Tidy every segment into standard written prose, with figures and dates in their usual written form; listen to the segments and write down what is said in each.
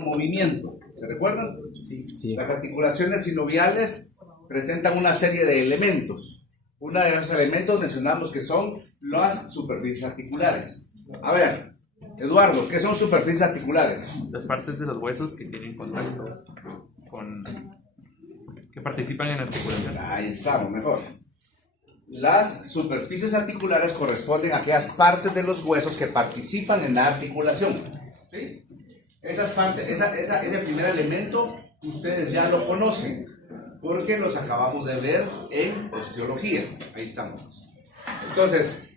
movimiento. ¿Se recuerdan? Sí. Las articulaciones sinoviales presentan una serie de elementos. Uno de esos elementos mencionamos que son las superficies articulares. A ver, Eduardo, ¿qué son superficies articulares? Las partes de los huesos que tienen contacto con... que participan en la articulación. Ahí estamos, mejor. Las superficies articulares corresponden a aquellas partes de los huesos que participan en la articulación. ¿Sí? Esas partes, ese primer elemento, ustedes ya lo conocen, porque los acabamos de ver en osteología. Ahí estamos. Entonces,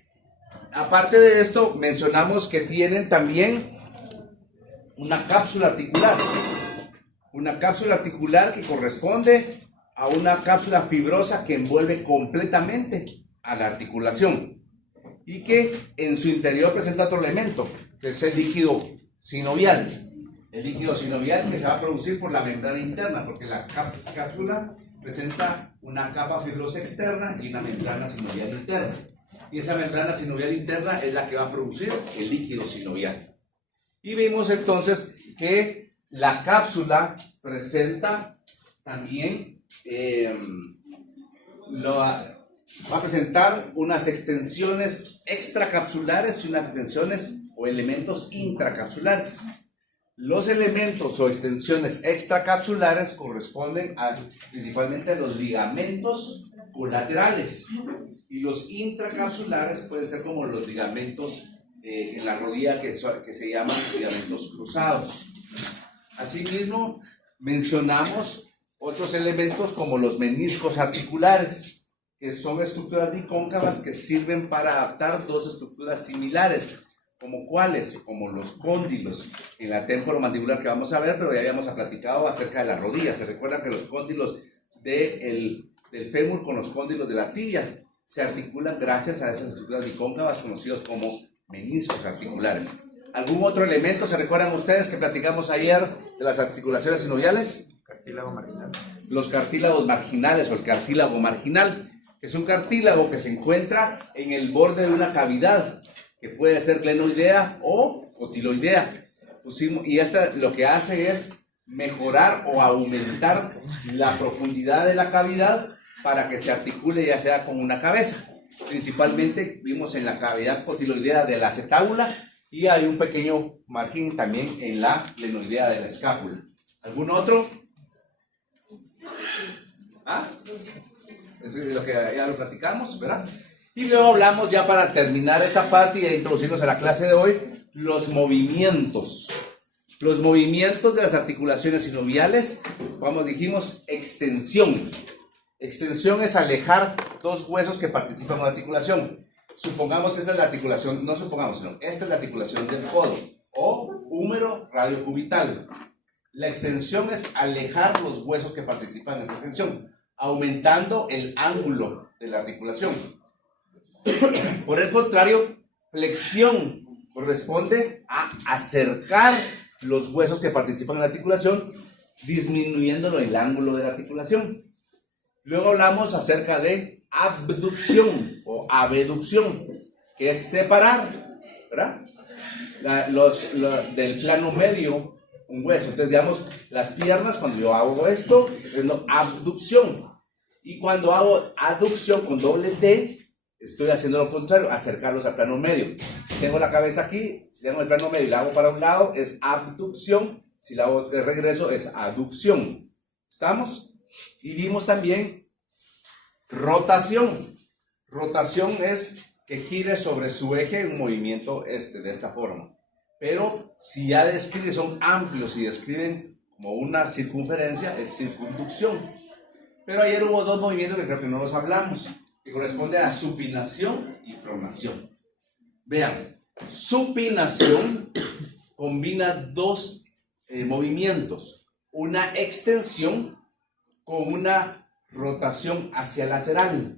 aparte de esto, mencionamos que tienen también una cápsula articular. Una cápsula articular que corresponde a una cápsula fibrosa que envuelve completamente a la articulación y que en su interior presenta otro elemento, que es el líquido sinovial. El líquido sinovial que se va a producir por la membrana interna, porque la cápsula presenta una capa fibrosa externa y una membrana sinovial interna. Y esa membrana sinovial interna es la que va a producir el líquido sinovial. Y vimos entonces que la cápsula presenta también va a presentar unas extensiones extracapsulares y unas extensiones o elementos intracapsulares. Los elementos o extensiones extracapsulares corresponden principalmente a los ligamentos colaterales, y los intracapsulares pueden ser como los ligamentos en la rodilla que se llaman ligamentos cruzados. Asimismo, mencionamos otros elementos como los meniscos articulares, que son estructuras bicóncavas que sirven para adaptar dos estructuras similares, como cuáles, como los cóndilos en la temporomandibular que vamos a ver, pero ya habíamos platicado acerca de las rodillas. Se recuerda que los cóndilos del fémur con los cóndilos de la tibia se articulan gracias a esas estructuras bicóncavas conocidos como meniscos articulares. ¿Algún otro elemento se recuerdan ustedes que platicamos ayer de las articulaciones sinoviales? Cartílago marginal. Los cartílagos marginales o el cartílago marginal, que es un cartílago que se encuentra en el borde de una cavidad, que puede ser glenoidea o cotiloidea. Y esta lo que hace es mejorar o aumentar la profundidad de la cavidad para que se articule ya sea con una cabeza. Principalmente vimos en la cavidad cotiloidea de la acetábula y hay un pequeño margen también en la glenoidea de la escápula. ¿Algún otro? ¿Ah? Eso es lo que ya lo platicamos, ¿verdad? Y luego hablamos ya para terminar esta parte y introducirnos a la clase de hoy, los movimientos. Los movimientos de las articulaciones sinoviales, como dijimos, extensión. Extensión es alejar dos huesos que participan en la articulación. Supongamos que esta es la articulación, no supongamos, sino esta es la articulación del codo o húmero radiocubital. La extensión es alejar los huesos que participan en esta extensión, aumentando el ángulo de la articulación. Por el contrario, flexión corresponde a acercar los huesos que participan en la articulación, disminuyendo el ángulo de la articulación. Luego hablamos acerca de abducción o abducción, que es separar, ¿verdad? Del plano medio un hueso. Entonces, digamos, las piernas, cuando yo hago esto, estoy haciendo abducción. Y cuando hago aducción con doble D, estoy haciendo lo contrario, acercarlos al plano medio. Si tengo la cabeza aquí, si tengo el plano medio y la hago para un lado, es abducción. Si la hago de regreso, es aducción. ¿Estamos? Y vimos también rotación. Rotación es que gire sobre su eje en un movimiento de esta forma. Pero si ya son amplios y describen como una circunferencia, es circunducción. Pero ayer hubo dos movimientos que creo que no los hablamos, que corresponde a supinación y pronación. Vean, supinación combina dos movimientos, una extensión con una rotación hacia lateral.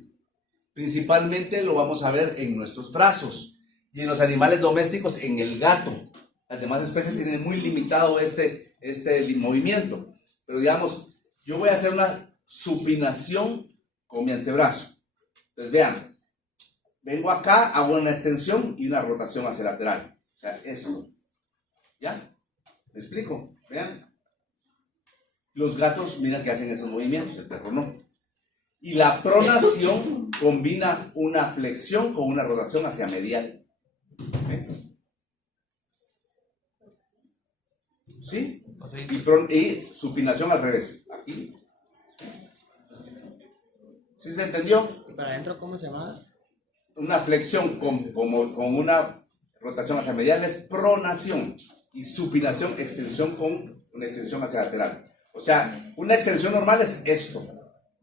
Principalmente lo vamos a ver en nuestros brazos y en los animales domésticos, en el gato. Las demás especies tienen muy limitado este movimiento. Pero digamos, yo voy a hacer una supinación con mi antebrazo. Entonces vean, vengo acá, hago una extensión y una rotación hacia lateral. O sea, esto. ¿Ya? ¿Me explico? Vean. Los gatos, miren que hacen esos movimientos, el perro no. Y la pronación combina una flexión con una rotación hacia medial. ¿Sí? Y supinación al revés. Aquí. ¿Sí se entendió? ¿Para adentro cómo se llama? Una flexión con una rotación hacia medial es pronación. Y supinación, extensión con una extensión hacia lateral. O sea, una extensión normal es esto.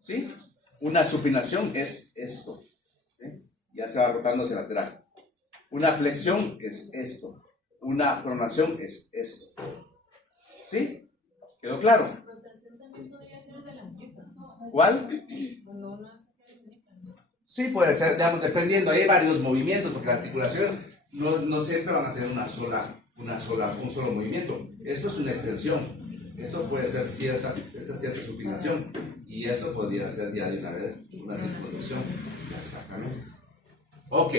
¿Sí? Una supinación es esto. ¿Sí? Ya se va rotando hacia lateral. Una flexión es esto. Una pronación es esto. ¿Sí? ¿Quedó claro? La rotación también podría ser el de la muñeca. ¿Cuál? Cuando uno hace así la muñeca. Sí, puede ser, digamos, dependiendo. Hay varios movimientos, porque las articulaciones no siempre van a tener un solo movimiento. Esto es una extensión. Esto puede ser cierta supinación. Y esto podría ser ya de una vez una circunvolución. Exactamente. Ok.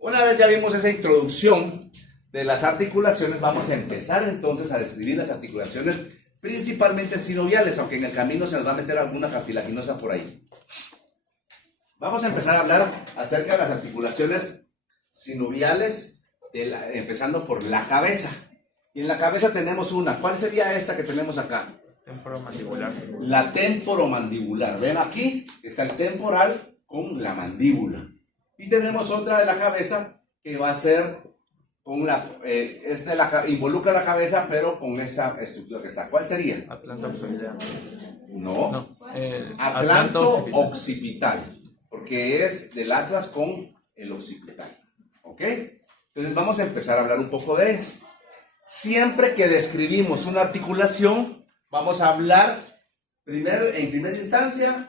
Una vez ya vimos esa introducción de las articulaciones, vamos a empezar entonces a describir las articulaciones principalmente sinoviales, aunque en el camino se nos va a meter alguna cartilaginosa por ahí. Vamos a empezar a hablar acerca de las articulaciones sinoviales, empezando por la cabeza. Y en la cabeza tenemos una. ¿Cuál sería esta que tenemos acá? Temporomandibular. La temporomandibular. Ven aquí, está el temporal con la mandíbula. Y tenemos otra de la cabeza que va a ser con involucra la cabeza, pero con esta estructura que está. ¿Cuál sería? Atlanto-occipital. No. Atlanto-occipital. Atlanto-occipital. Porque es del atlas con el occipital. ¿Ok? Entonces vamos a empezar a hablar un poco de eso. Siempre que describimos una articulación, vamos a hablar en primera instancia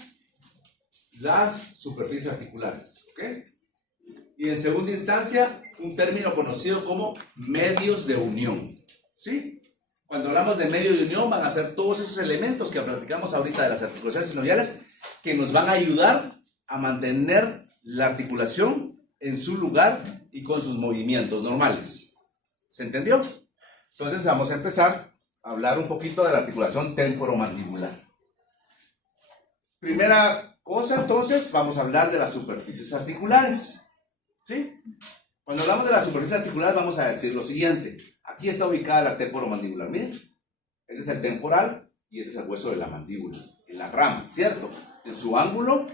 las superficies articulares. ¿Ok? Y en segunda instancia, un término conocido como medios de unión. ¿Sí? Cuando hablamos de medios de unión, van a ser todos esos elementos que platicamos ahorita de las articulaciones sinoviales que nos van a ayudar a mantener la articulación en su lugar y con sus movimientos normales. ¿Se entendió? Entonces vamos a empezar a hablar un poquito de la articulación temporomandibular. Primera cosa, entonces, vamos a hablar de las superficies articulares. ¿Sí? Cuando hablamos de las superficies articulares vamos a decir lo siguiente. Aquí está ubicada la temporomandibular. Miren, este es el temporal y este es el hueso de la mandíbula, en la rama, ¿cierto? En su ángulo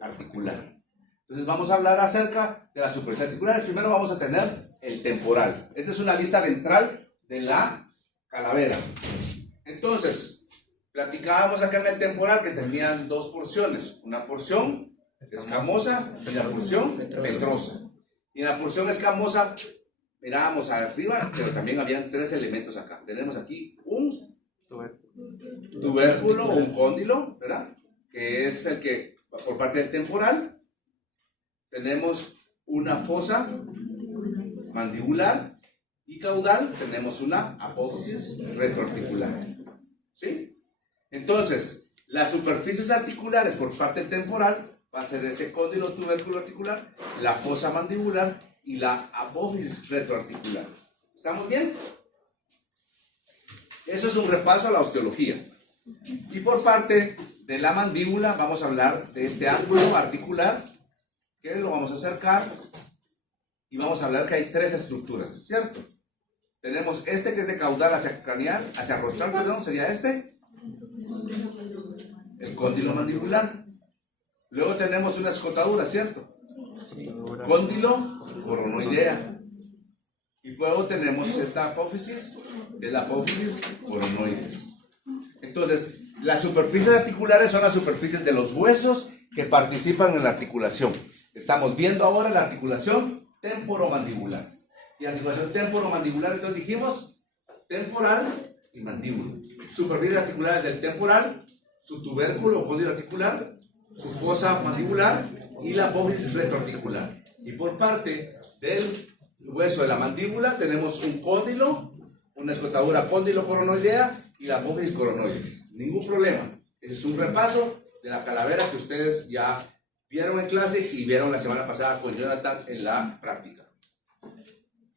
articular. Entonces vamos a hablar acerca de las superficies articulares. Primero vamos a tener el temporal. Esta es una vista ventral de la calavera. Entonces, platicábamos acá en el temporal que tenían dos porciones. Una porción escamosa y la porción ventrosa. Y en la porción escamosa mirábamos arriba, pero también habían tres elementos acá. Tenemos aquí un tubérculo o un cóndilo, ¿verdad? Que es el que, por parte del temporal, tenemos una fosa mandibular y caudal, tenemos una apófisis retroarticular. ¿Sí? Entonces, las superficies articulares por parte temporal va a ser ese cóndilo tubérculo articular, la fosa mandibular y la apófisis retroarticular. ¿Estamos bien? Eso es un repaso a la osteología. Y por parte de la mandíbula vamos a hablar de este ángulo articular, que lo vamos a acercar y vamos a hablar que hay tres estructuras, ¿cierto? Tenemos este que es de caudal hacia craneal, hacia rostral, perdón, sería este, el cóndilo mandibular. Luego tenemos una escotadura, ¿cierto? Cóndilo coronoidea. Y luego tenemos esta apófisis, que es la apófisis coronoides. Entonces, las superficies articulares son las superficies de los huesos que participan en la articulación. Estamos viendo ahora la articulación temporomandibular. Y articulación temporomandibular, entonces dijimos temporal y mandíbula. Superficies articulares del temporal, su tubérculo o cóndilo articular, su fosa mandibular y la apófisis retroarticular. Y por parte del hueso de la mandíbula tenemos un cóndilo, una escotadura cóndilo coronoidea y la apófisis coronoides. Ningún problema. Ese es un repaso de la calavera que ustedes ya vieron en clase y vieron la semana pasada con Jonathan en la práctica.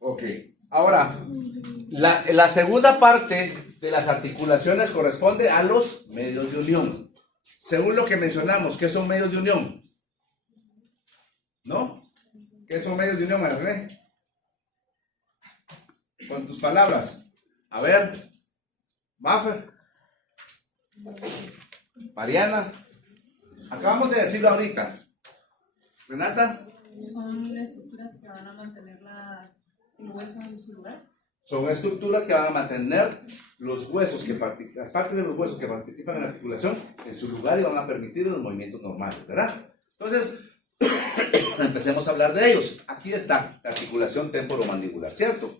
Ok. Ahora, la segunda parte de las articulaciones corresponde a los medios de unión. Según lo que mencionamos, ¿qué son medios de unión? ¿No? ¿Qué son medios de unión, María René? Con tus palabras. A ver, Buffer, Mariana, acabamos de decirlo ahorita. Renata. Son estructuras que van a mantener el hueso en su lugar. Son estructuras que van a mantener los huesos las partes de los huesos que participan en la articulación en su lugar y van a permitir los movimientos normales, ¿verdad? Entonces, empecemos a hablar de ellos. Aquí está la articulación temporomandibular, ¿cierto?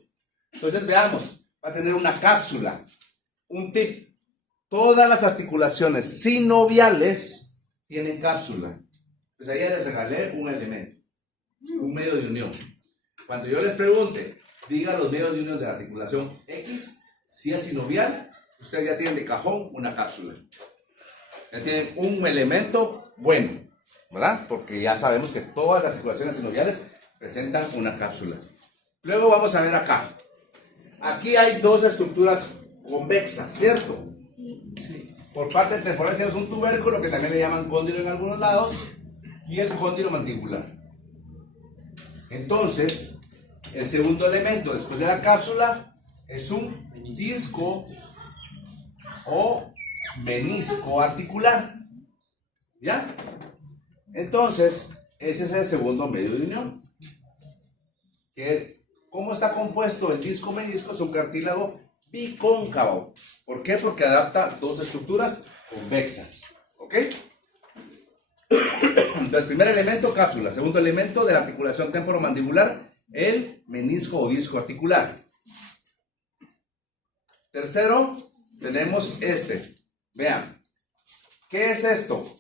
Entonces, veamos, va a tener una cápsula. Un tip, todas las articulaciones sinoviales tienen cápsula. Pues ahí ya les regalé un elemento, un medio de unión. Cuando yo les pregunte, diga los medios de unión de la articulación X, si es sinovial, ustedes ya tienen de cajón una cápsula. Ya tienen un elemento bueno, ¿verdad? Porque ya sabemos que todas las articulaciones sinoviales presentan una cápsula. Luego vamos a ver acá. Aquí hay dos estructuras convexas, ¿cierto? Sí. Por parte temporal tenemos un tubérculo que también le llaman cóndilo en algunos lados y el cóndilo mandibular. Entonces, el segundo elemento después de la cápsula es un disco o menisco articular. ¿Ya? Entonces, ese es el segundo medio de unión. ¿Cómo está compuesto el disco menisco? Es un cartílago bicóncavo. ¿Por qué? Porque adapta dos estructuras convexas. ¿Ok? Entonces, primer elemento, cápsula. Segundo elemento de la articulación temporomandibular, el menisco o disco articular. Tercero, tenemos este. Vean, ¿qué es esto?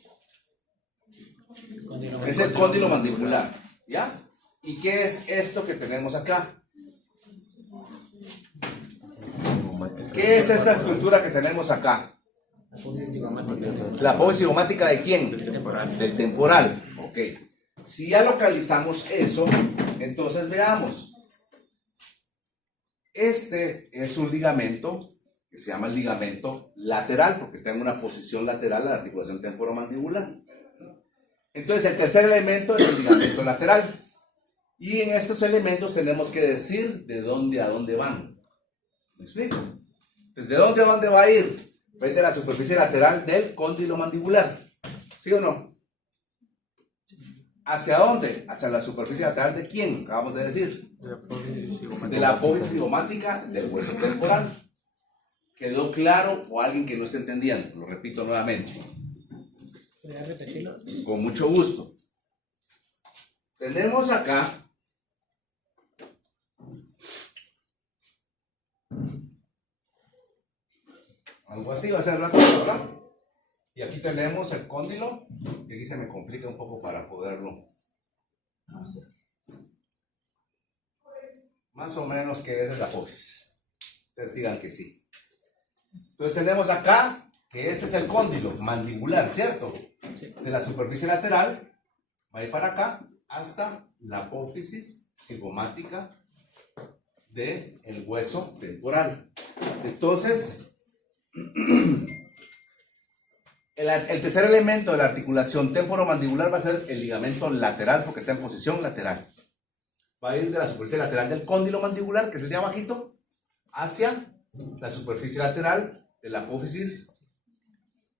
Es el cóndilo mandibular, ¿ya? ¿Y qué es esto que tenemos acá? ¿Qué es esta estructura que tenemos acá? La apófisis cigomática ¿de quién? Del temporal. Del temporal, ok. Si ya localizamos eso, entonces veamos. Este es un ligamento que se llama el ligamento lateral, porque está en una posición lateral a la articulación temporomandibular. Entonces el tercer elemento es el ligamento lateral. Y en estos elementos tenemos que decir de dónde a dónde van. ¿Me explico? Entonces, ¿de dónde a dónde va a ir? Va a ir de la superficie lateral del cóndilo mandibular. ¿Sí o no? ¿Hacia dónde? Hacia la superficie lateral de quién, acabamos de decir. De la apófisis cigomática del hueso temporal. ¿Quedó claro o alguien que no esté entendiendo? Lo repito nuevamente. ¿Podría repetirlo? Con mucho gusto. Tenemos acá algo así va a ser la cosa, ¿verdad? Y aquí tenemos el cóndilo, y aquí se me complica un poco para poderlo hacer. Más o menos que esa es la apófisis. Ustedes digan que sí. Entonces tenemos acá que este es el cóndilo mandibular, ¿cierto? De la superficie lateral, va a ir para acá hasta la apófisis cigomática del hueso temporal. Entonces, el tercer elemento de la articulación temporomandibular va a ser el ligamento lateral, porque está en posición lateral. Va a ir de la superficie lateral del cóndilo mandibular, que es el de abajito, hacia la superficie lateral de la apófisis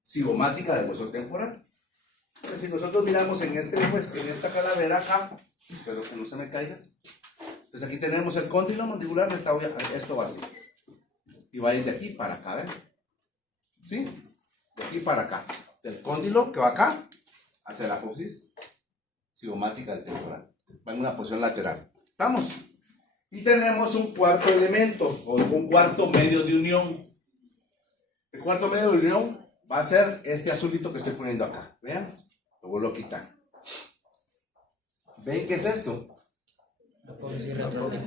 cigomática del hueso temporal. Entonces, si nosotros miramos en esta calavera acá, espero que no se me caiga. Entonces aquí tenemos el cóndilo mandibular, esto va así. Y va a ir de aquí para acá, ¿ven? ¿Sí? De aquí para acá. Del cóndilo que va acá hacia la apófisis cigomática del temporal. Va en una posición lateral. ¿Estamos? Y tenemos un cuarto elemento, o un cuarto medio de unión. El cuarto medio de unión va a ser este azulito que estoy poniendo acá. ¿Vean? Lo vuelvo a quitar. ¿Ven qué es esto?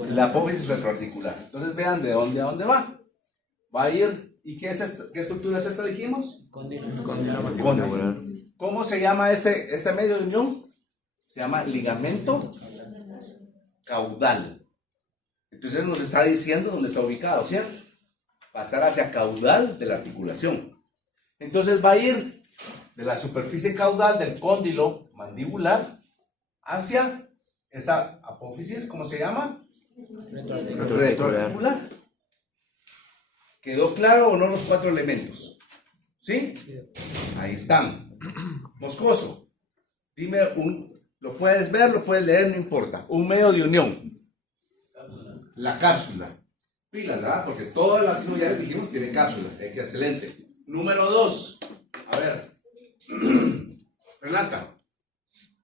La apófisis retroarticular. Entonces vean de dónde a dónde va. Va a ir, ¿y qué es esto? ¿Qué estructura es esta, dijimos? Cóndilo. Cóndilo. ¿Cómo se llama este medio de unión? Se llama ligamento caudal. Entonces nos está diciendo dónde está ubicado, ¿cierto? Va a estar hacia caudal de la articulación. Entonces va a ir de la superficie caudal del cóndilo mandibular hacia esta apófisis, ¿cómo se llama? Retroarticular. ¿Quedó claro o no los 4 elementos? ¿Sí? Ahí están. Moscoso, dime lo puedes ver, lo puedes leer, no importa. Un medio de unión. La cápsula. Pilas, ¿verdad? Porque todas las ya les dijimos tienen cápsula. Excelente. Número 2. A ver. Renata.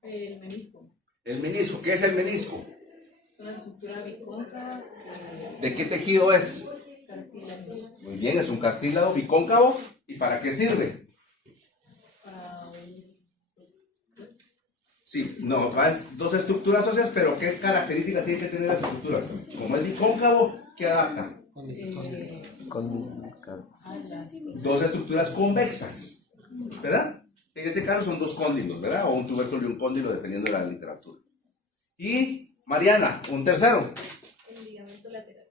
El menisco. El menisco. ¿Qué es el menisco? Es una estructura bicóncava. ¿De qué tejido es? Cartílago. Muy bien, es un cartílago bicóncavo. ¿Y para qué sirve? Para Sí, no, dos estructuras óseas, pero ¿qué característica tiene que tener las estructuras? Como es bicóncavo, ¿qué adapta? Dos estructuras convexas, ¿verdad? En este caso son 2 cóndilos, ¿verdad? O un tubérculo y un cóndilo, dependiendo de la literatura. Y Mariana, un tercero. El ligamento lateral.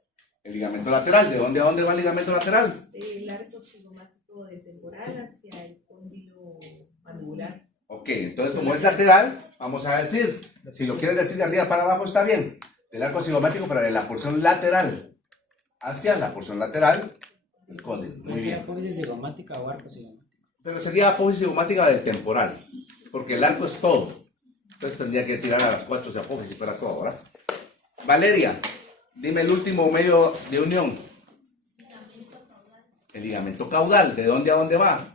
El ligamento lateral. ¿De dónde a dónde va el ligamento lateral? Del arco cigomático del temporal hacia el cóndilo mandibular. Ok, entonces como es lateral, vamos a decir, si lo quieres decir de arriba para abajo está bien, del arco cigomático, pero de la porción lateral hacia la porción lateral del cóndilo. Muy bien. ¿Apófisis cigomática o arco cigomático? Pero sería apófisis cigomática del temporal, porque el arco es todo. Entonces tendría que tirar a las 4 de apófisis para todo, ¿verdad? Valeria, dime el último medio de unión. El ligamento caudal. ¿De dónde a dónde va?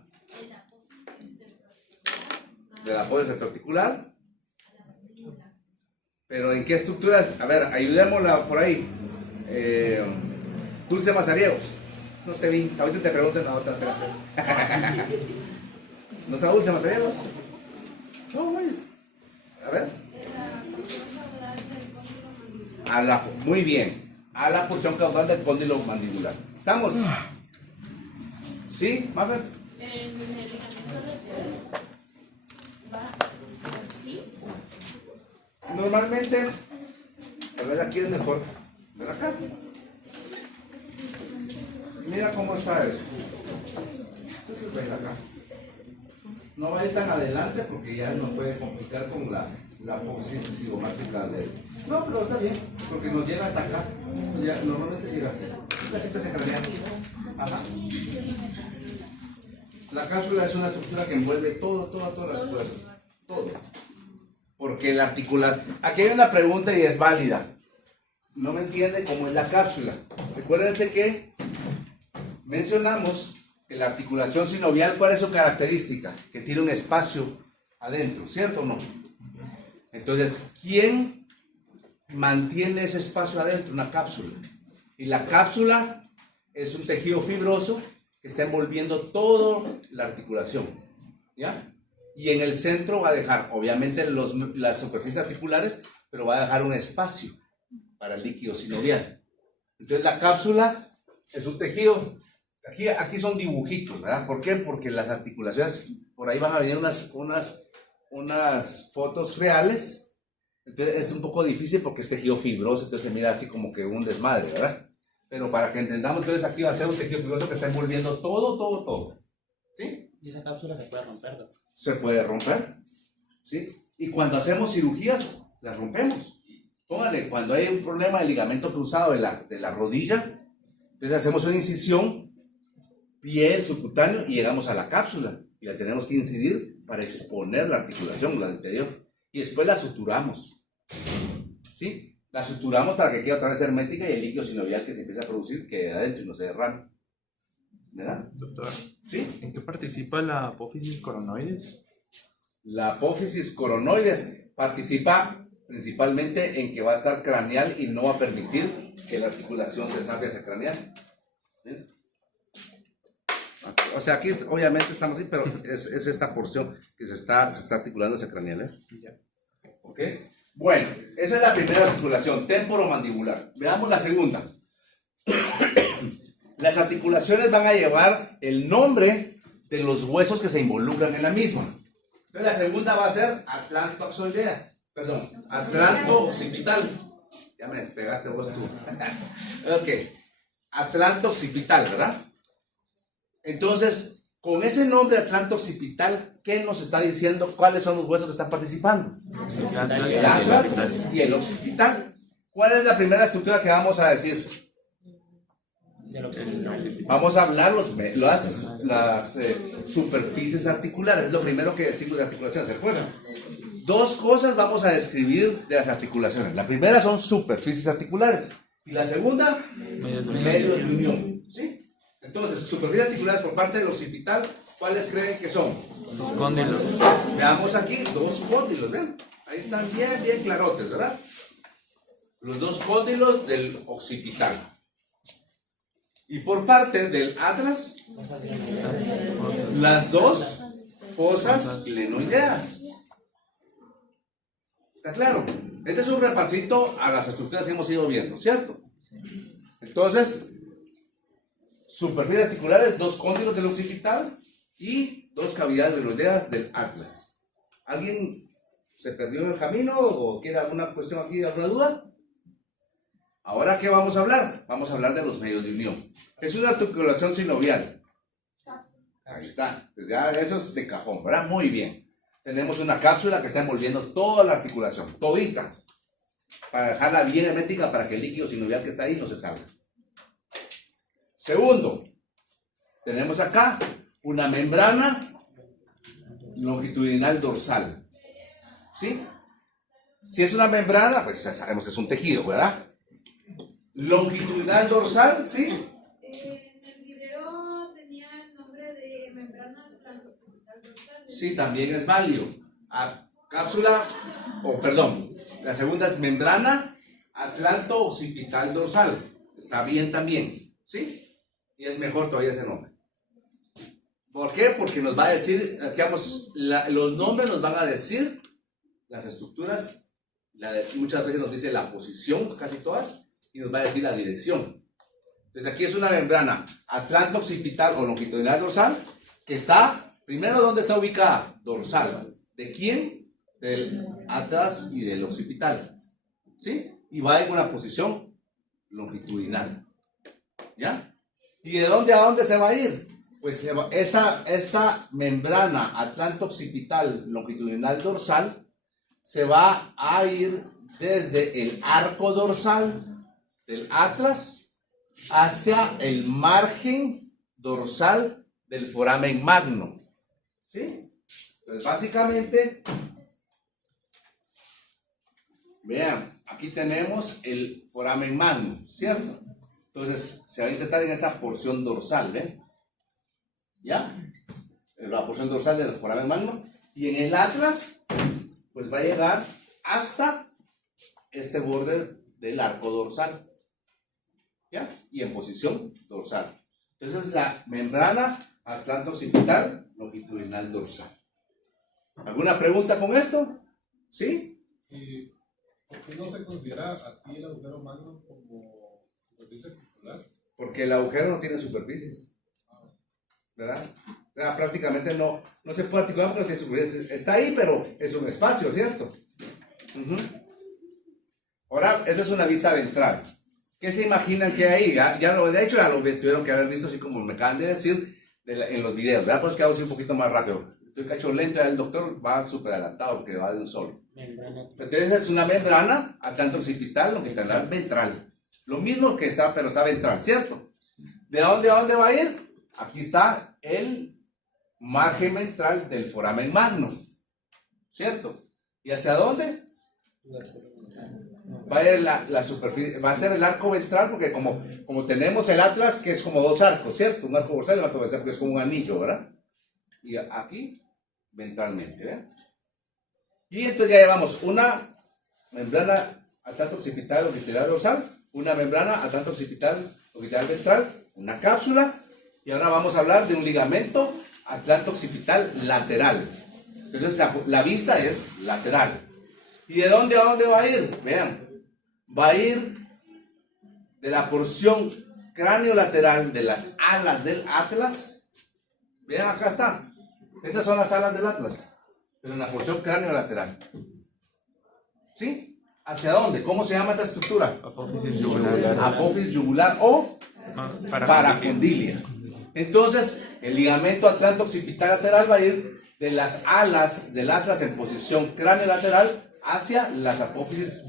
De la apófisis retroarticular. Pero ¿en qué estructuras? A ver, ayudémosla por ahí. Dulce Mazariegos. No te vi. Ahorita te pregunto la otra. ¿No está Dulce Mazariegos? No, güey. A ver. Muy bien. A la porción caudal del cóndilo mandibular. ¿Estamos? ¿Sí, Mafer? El ligamento lateral va así. Normalmente, tal vez aquí es mejor. Ven acá. Mira cómo está esto. Entonces ven acá. No va a ir tan adelante porque ya nos puede complicar con la apófisis cigomática de él. No, pero está bien, porque nos llega hasta acá. Ya, normalmente llega así. La gente se cranea. Ajá. La cápsula es una estructura que envuelve toda la articulación. Todo. Porque la articular. Aquí hay una pregunta y es válida. No me entiende cómo es la cápsula. Recuérdense que mencionamos que la articulación sinovial, ¿cuál es su característica? Que tiene un espacio adentro, ¿cierto o no? Entonces, ¿quién mantiene ese espacio adentro? Una cápsula. Y la cápsula es un tejido fibroso que está envolviendo toda la articulación, ¿ya? Y en el centro va a dejar, obviamente, las superficies articulares, pero va a dejar un espacio para el líquido sinovial. Entonces, la cápsula es un tejido. Aquí son dibujitos, ¿verdad? ¿Por qué? Porque las articulaciones, por ahí van a venir unas fotos reales. Entonces es un poco difícil porque es tejido fibroso, entonces se mira así como que un desmadre, ¿verdad? Pero para que entendamos, entonces aquí va a ser un tejido fibroso que está envolviendo todo. ¿Sí? Y esa cápsula se puede romper, ¿no? Se puede romper, ¿sí? Y cuando hacemos cirugías, las rompemos. Póngale, cuando hay un problema de ligamento cruzado de la rodilla, entonces hacemos una incisión, piel, subcutáneo, y llegamos a la cápsula. Y la tenemos que incidir para exponer la articulación, la anterior. Y después la suturamos. ¿Sí? La suturamos para que quede otra vez hermética y el líquido sinovial que se empieza a producir quede adentro y no se derrame. ¿Verdad? Doctor, ¿Sí? ¿en qué participa la apófisis coronoides? La apófisis coronoides participa principalmente en que va a estar craneal y no va a permitir que la articulación se salga hacia craneal. ¿Sí? O sea, aquí obviamente estamos así, pero es esta porción que se está articulando hacia craneal, ¿eh? Ya. ¿Ok? Bueno, esa es la primera articulación, temporomandibular. Veamos la segunda. Las articulaciones van a llevar el nombre de los huesos que se involucran en la misma. Entonces la segunda va a ser atlanto-occipital. Ya me pegaste vos tú. Ok. Atlanto occipital, ¿verdad? Entonces, con ese nombre Atlanto occipital, ¿qué nos está diciendo? ¿Cuáles son los huesos que están participando? El atlas y el occipital. ¿Cuál es la primera estructura que vamos a decir? Del occipital. Vamos a hablar las superficies articulares. Es lo primero que decimos de articulación, ¿se acuerdan? Dos cosas vamos a describir de las articulaciones. La primera son superficies articulares. Y la segunda, medios de unión. ¿Sí? Entonces, superficies articulares por parte del occipital, ¿cuáles creen que son? Los cóndilos. Veamos aquí, dos cóndilos, ¿ven? Ahí están bien, bien clarotes, ¿verdad? Los dos cóndilos del occipital. Y por parte del atlas, las dos fosas glenoideas. ¿Está claro? Este es un repasito a las estructuras que hemos ido viendo, ¿cierto? Entonces, superficies articulares, dos cóndilos del occipital y dos cavidades glenoideas del atlas. ¿Alguien se perdió en el camino o quiere alguna cuestión aquí, alguna duda? Ahora, ¿qué vamos a hablar? Vamos a hablar de los medios de unión. Es una articulación sinovial. Ahí está. Pues ya eso es de cajón, ¿verdad? Muy bien. Tenemos una cápsula que está envolviendo toda la articulación, todita, para dejarla bien hermética para que el líquido sinovial que está ahí no se salga. Segundo, tenemos acá una membrana longitudinal dorsal. ¿Sí? Si es una membrana, pues ya sabemos que es un tejido, ¿verdad? Longitudinal dorsal, ¿sí? En el video tenía el nombre de membrana transoccipital dorsal. Sí, también es válido. Cápsula, perdón, la segunda es membrana atlanto occipital dorsal. Está bien también, ¿sí? Y es mejor todavía ese nombre. ¿Por qué? Porque nos va a decir, los nombres nos van a decir las estructuras, muchas veces nos dice la posición, casi todas, y nos va a decir la dirección. Entonces aquí es una membrana atlanto occipital o longitudinal dorsal que está, primero, ¿dónde está ubicada? Dorsal. ¿De quién? Del atlas y del occipital. ¿Sí? Y va en una posición longitudinal. ¿Ya? ¿Y de dónde a dónde se va a ir? Pues esta membrana atlanto occipital longitudinal dorsal se va a ir desde el arco dorsal del atlas hacia el margen dorsal del foramen magno. ¿Sí? Pues básicamente, vean, aquí tenemos el foramen magno, ¿cierto? Entonces se va a insertar en esta porción dorsal, ¿ven? ¿Ya? La porción dorsal del foramen magno. Y en el atlas, pues va a llegar hasta este borde del arco dorsal. ¿Ya? Y en posición dorsal. Entonces es la membrana atlanto occipital longitudinal dorsal. ¿Alguna pregunta con esto? ¿Sí? ¿Y por qué no se considera así el agujero magno como superficie articular? Porque el agujero no tiene superficies. ¿Verdad? O sea, prácticamente no se puede articular porque no tiene superficies. Está ahí, pero es un espacio, ¿cierto? Ahora, esa es una vista ventral. ¿Qué se imaginan que hay? De hecho, ya lo tuvieron que haber visto así como me acaban de decir en los videos, ¿verdad? Pues que hago así un poquito más rápido. Estoy cacho lento, ya el doctor va súper adelantado porque va de un solo. Entonces es una membrana atlanto occipital longitudinal ventral. Lo mismo que está, pero está ventral, ¿cierto? ¿De dónde a dónde va a ir? Aquí está el margen ventral del foramen magno, ¿cierto? ¿Y hacia dónde? Va a ir la superficie, va a ser el arco ventral porque como tenemos el atlas que es como dos arcos, ¿cierto? Un arco dorsal y un arco ventral que es como un anillo, ¿verdad? Y aquí, ventralmente, ¿verdad? Y entonces ya llevamos una membrana atlanto occipital longitudinal dorsal, una membrana atlanto occipital longitudinal ventral, una cápsula, y ahora vamos a hablar de un ligamento atlanto occipital lateral. Entonces la vista es lateral. ¿Y de dónde a dónde va a ir? Vean, va a ir de la porción cráneo-lateral de las alas del atlas. Vean, acá está. Estas son las alas del atlas, pero en la porción cráneo-lateral. ¿Sí? ¿Hacia dónde? ¿Cómo se llama esa estructura? Apófisis yugular. Apófisis yugular o paracondilia. Entonces, el ligamento atlánto-occipital lateral va a ir de las alas del atlas en posición cráneo-lateral hacia las apófisis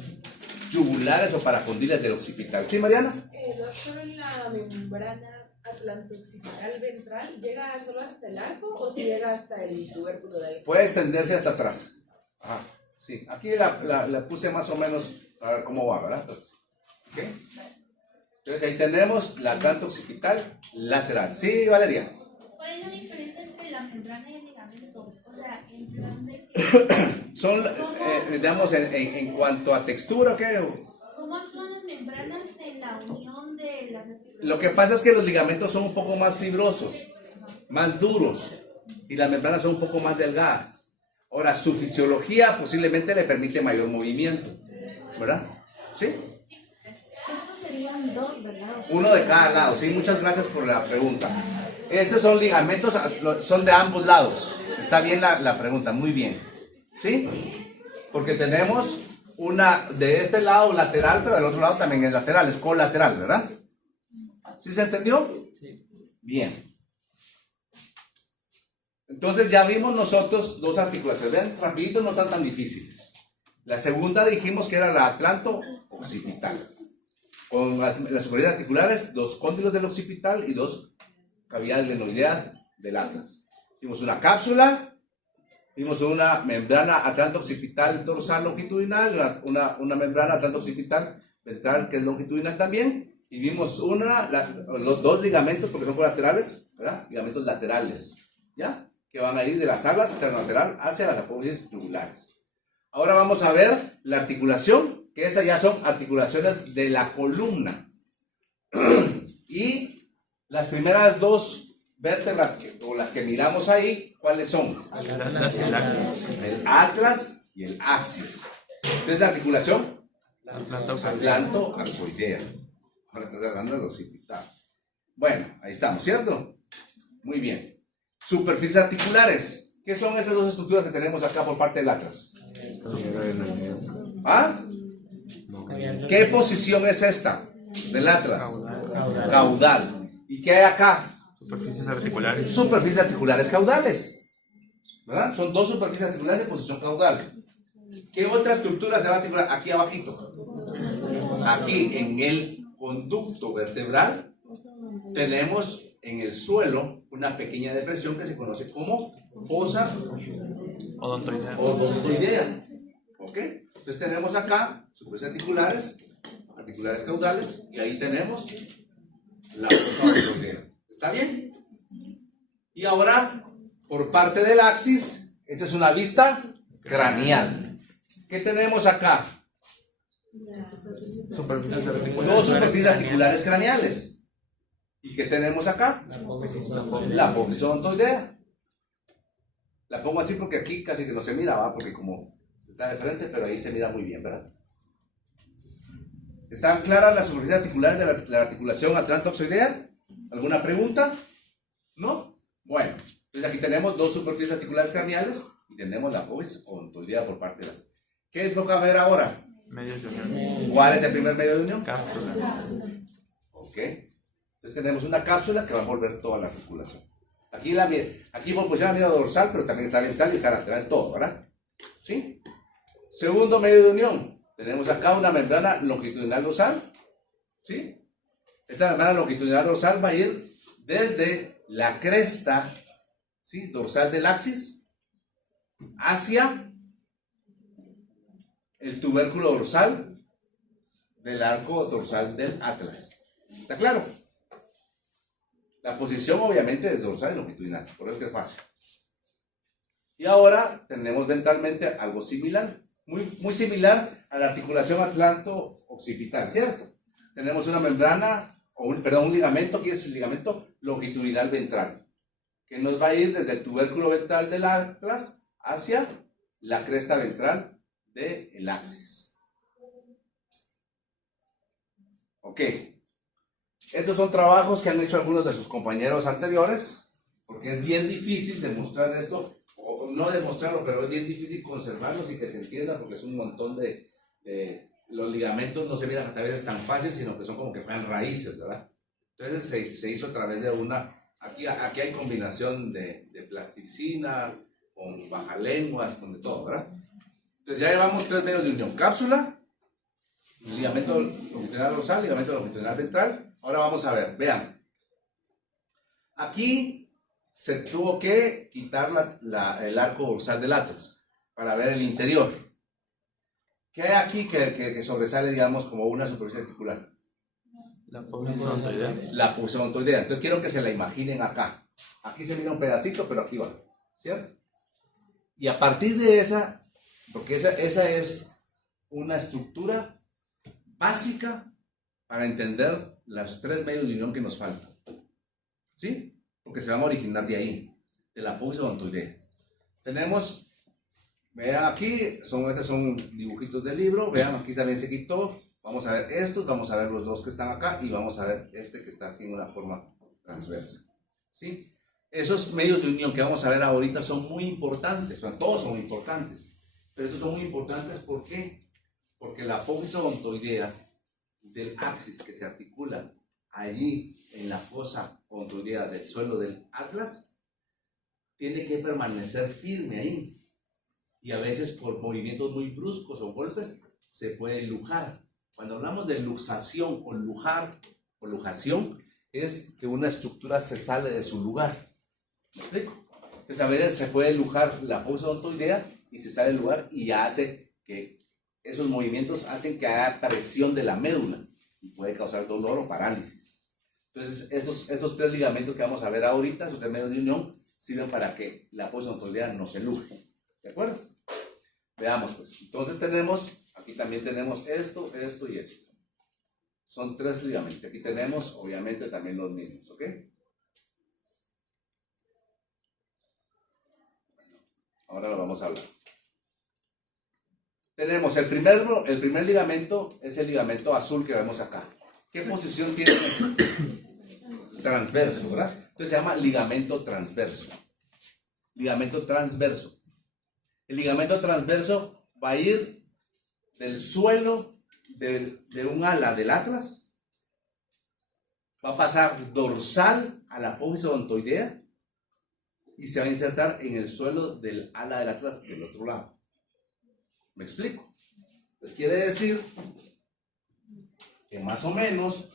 yugulares o paracondilias del occipital. ¿Sí, Mariana? Doctor, la membrana atlanto-occipital ventral llega solo hasta el arco o si llega hasta el tubérculo de ahí? Puede extenderse hasta atrás. Ajá, sí. Aquí la puse más o menos a ver cómo va, ¿verdad? ¿Ok? Entonces ahí tenemos la atlanto-occipital lateral. Sí, Valeria. ¿Cuál es la diferencia entre la membrana y el ligamento? O sea, en plan de que... Son, digamos, en cuanto a textura, ¿qué? ¿Cómo actúan las membranas en la unión de las articulaciones? Lo que pasa es que los ligamentos son un poco más fibrosos, más duros, y las membranas son un poco más delgadas. Ahora, su fisiología posiblemente le permite mayor movimiento, ¿verdad? ¿Sí? Estos serían dos, ¿verdad? Uno de cada lado, sí, muchas gracias por la pregunta. Estos son ligamentos, son de ambos lados. Está bien la pregunta, muy bien. ¿Sí? Porque tenemos una de este lado lateral, pero del otro lado también es lateral, es colateral, ¿verdad? ¿Sí se entendió? Sí. Bien. Entonces ya vimos nosotros dos articulaciones. Vean, rapidito, no están tan difíciles. La segunda dijimos que era la atlanto-occipital. Con las superioridades articulares, dos cóndilos del occipital y dos cavidades glenoideas del atlas. Vimos una cápsula, vimos una membrana atlanto-occipital dorsal longitudinal, una membrana atlanto-occipital ventral que es longitudinal también, y vimos los dos ligamentos, porque son colaterales, ¿verdad? Ligamentos laterales, ¿ya? Que van a ir de las alas lateral hacia las apófisis yugulares. Ahora vamos a ver la articulación, que estas ya son articulaciones de la columna. Y las primeras dos vértebras, o las que miramos ahí, ¿cuáles son? El atlas y el axis. Entonces la articulación atlanto-axoidea. Ahora estás hablando del occipital. Bueno, ahí estamos, ¿cierto? Muy bien. Superficies articulares. ¿Qué son estas dos estructuras que tenemos acá por parte del atlas? ¿Ah? ¿Qué posición es esta del atlas? Caudal. ¿Y qué hay acá? Superficies articulares. Superficies articulares caudales. ¿Verdad? Son dos superficies articulares en posición caudal. ¿Qué otra estructura se va a articular? Aquí abajito. Aquí en el conducto vertebral tenemos en el suelo una pequeña depresión que se conoce como fosa odontoidea. ¿Ok? Entonces tenemos acá superficies articulares caudales, y ahí tenemos la fosa odontoidea. ¿Está bien? Y ahora, por parte del axis, esta es una vista craneal. ¿Qué tenemos acá? Superficies articulares. Dos superficies articulares craneales. ¿Y qué tenemos acá? La apófisis odontoidea. La pongo así porque aquí casi que no se mira, ¿va? Porque como está de frente, pero ahí se mira muy bien, ¿verdad? ¿Están claras las superficies articulares de la articulación atlanto-axoidea? ¿Alguna pregunta? ¿No? Bueno, entonces aquí tenemos dos superficies articulares craneales y tenemos la apófisis odontoidea por parte de las. ¿Qué toca ver ahora? Medios de unión. ¿Cuál es el primer medio de unión? Cápsula. Ok. Entonces tenemos una cápsula que va a envolver toda la articulación. Aquí por posición la mirada dorsal, pero también está ventral y está lateral todo, ¿verdad? ¿Sí? Segundo medio de unión. Tenemos acá una membrana longitudinal dorsal. ¿Sí? Esta membrana longitudinal dorsal va a ir desde la cresta, ¿sí?, dorsal del axis hacia el tubérculo dorsal del arco dorsal del atlas. ¿Está claro? La posición obviamente es dorsal y longitudinal, por eso es que es fácil. Y ahora tenemos ventralmente algo similar, muy similar a la articulación atlanto-occipital, ¿cierto? Tenemos una membrana, un ligamento, que es el ligamento longitudinal ventral, que nos va a ir desde el tubérculo ventral del atlas hacia la cresta ventral del axis. Ok. Estos son trabajos que han hecho algunos de sus compañeros anteriores, porque es bien difícil demostrar esto, o no demostrarlo, pero es bien difícil conservarlos y que se entienda, porque es un montón de los ligamentos no se miran a través tan fácil, sino que son como que fueran raíces, ¿verdad? Entonces se hizo a través de aquí hay combinación de plasticina, con bajalenguas, con de todo, ¿verdad? Entonces ya llevamos 3 medios de unión: cápsula, ligamento longitudinal dorsal, ligamento longitudinal ventral. Ahora vamos a ver, vean. Aquí se tuvo que quitar el arco dorsal del atlas para ver el interior. ¿Qué hay aquí que sobresale, digamos, como una superficie articular? La posición ontoidea. La posición ontoidea. Entonces quiero que se la imaginen acá. Aquí se mira un pedacito, pero aquí va, ¿cierto? Y a partir de esa, porque esa es una estructura básica para entender los 3 medios de unión que nos faltan, ¿sí? Porque se van a originar de ahí, de la posición ontoidea. Tenemos, vean aquí, estos son dibujitos del libro, vean aquí también se quitó. Vamos a ver estos, vamos a ver los dos que están acá y vamos a ver este que está así en una forma transversa, ¿sí? Esos medios de unión que vamos a ver ahorita son muy importantes, bueno, todos son muy importantes, pero estos son muy importantes, ¿por qué? Porque la apófisis odontoidea del axis que se articula allí en la fosa odontoidea del suelo del atlas tiene que permanecer firme ahí, y a veces por movimientos muy bruscos o golpes se puede lujar. Cuando hablamos de luxación o lujar o lujación, es que una estructura se sale de su lugar. ¿Me explico? Entonces a veces se puede lujar la apófisis odontoidea y se sale del lugar y hace que esos movimientos hacen que haya presión de la médula y puede causar dolor o parálisis. Entonces estos 3 ligamentos que vamos a ver ahorita, esos 3 medios de unión, sirven para que la apófisis odontoidea no se luje. ¿De acuerdo? Veamos pues. Entonces aquí también tenemos esto y esto. Son 3 ligamentos. Aquí tenemos, obviamente, también los mismos, ¿ok? Ahora lo vamos a hablar. Tenemos el primer ligamento, es el ligamento azul que vemos acá. ¿Qué posición tiene? Transverso, ¿verdad? Entonces se llama ligamento transverso. Ligamento transverso. El ligamento transverso va a ir del suelo de un ala del atlas, va a pasar dorsal a la apófisis odontoidea y se va a insertar en el suelo del ala del atlas del otro lado. ¿Me explico? Pues quiere decir que más o menos